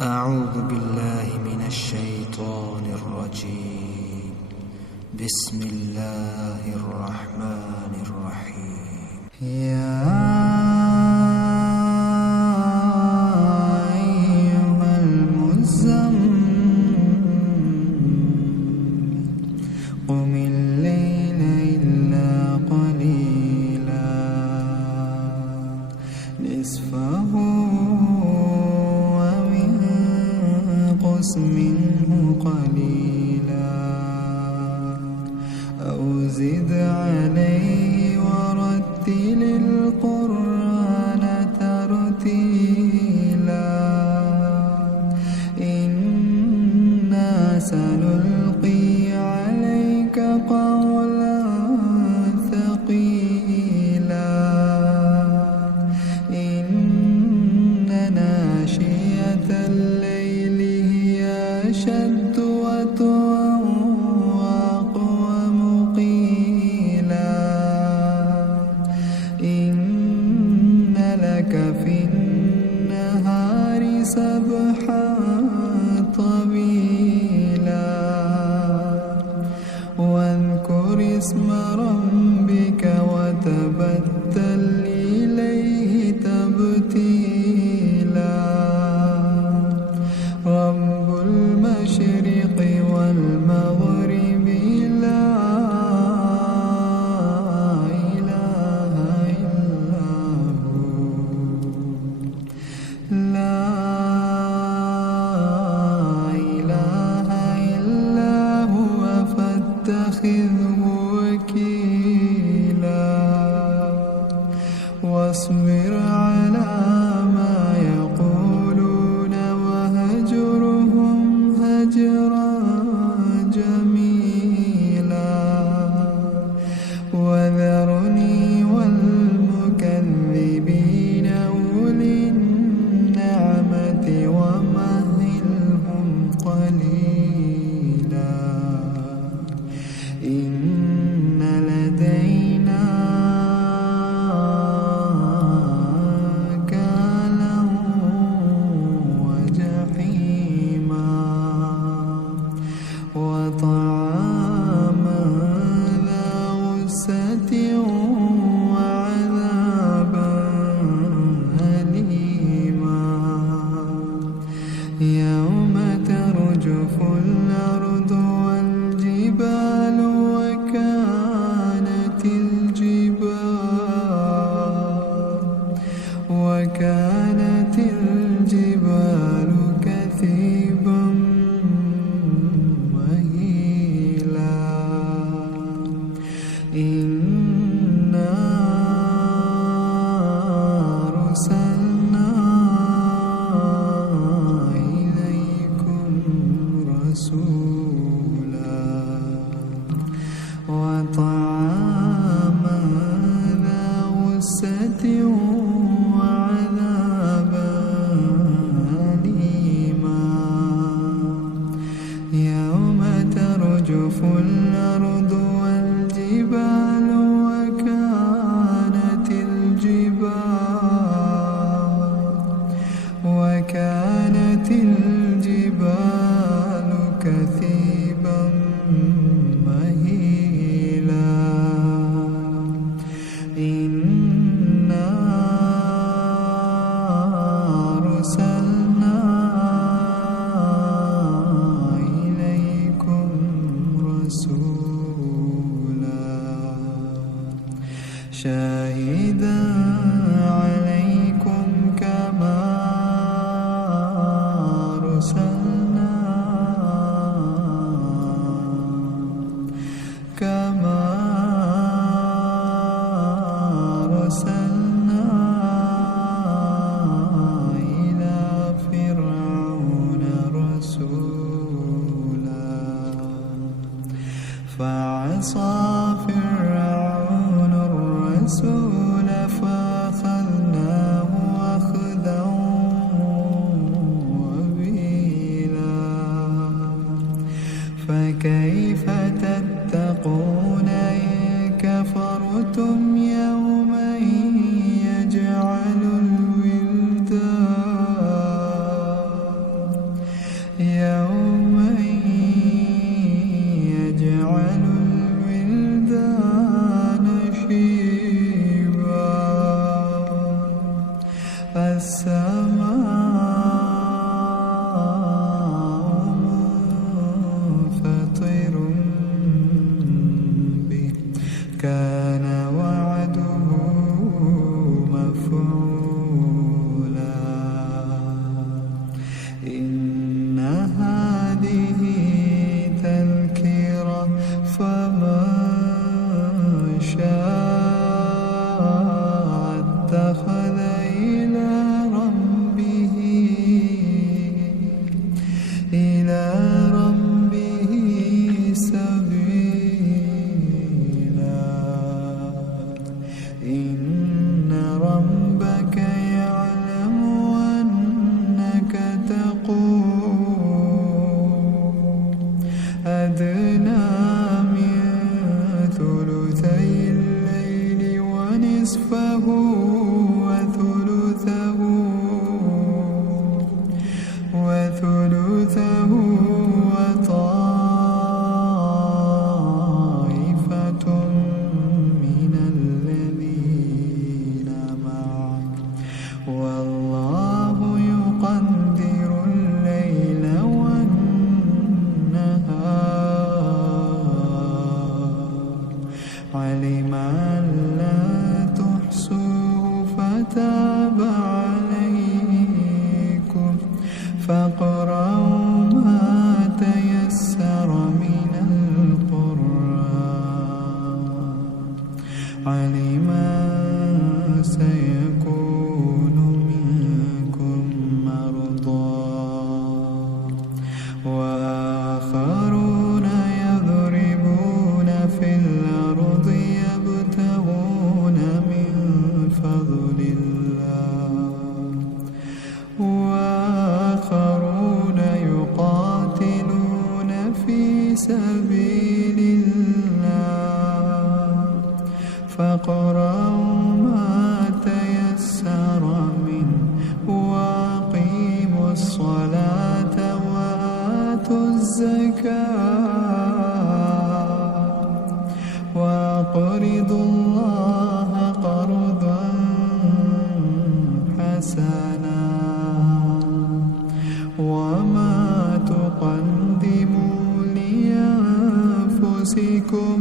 أعوذ بالله من الشيطان الرجيم. بسم الله الرحمن الرحيم. يا أيها المزمل قم الليل إلا قليلا نصفه منه قليلا أو زد عليه ورتل القرآن ترتيلا إنا سنلقي عليك قولا ثقيلا إن ناشئة الليل أشد وطئا وأقوم قيلا إن لك في النهار سبحا طويلا واذكر اسم ربك وتبتل إليه تبتيلا رب المشرق والمغرب لا إله إلا هو لا إله إلا هو فاتخذه وكيلا واصبر على ما يقولون وهجرهم هجرا جميلا وذرني والمكذبين أولي النعمة ومهلهم قليلا إن لدينا أنكالا وجحيما وطعاما ذا غصة وعذابا أليما يوم ترجف الأرض والجبال وكانت الجبال كثيبا مهيلا إنا أرسلنا إليكم رسولا فاقرأوا ما تيسر من القرآن علما سيكون منكم مرضى وآخرون يضربون في الأرض يبتغون من فضل الله وآخرون يقاتلون في سبيل الله فاقرأوا ما تيسر منه وأقيموا الصلاة وآتوا الزكاة وأقرضوا الله قرضا حسنا وما تقدموا لأنفسكم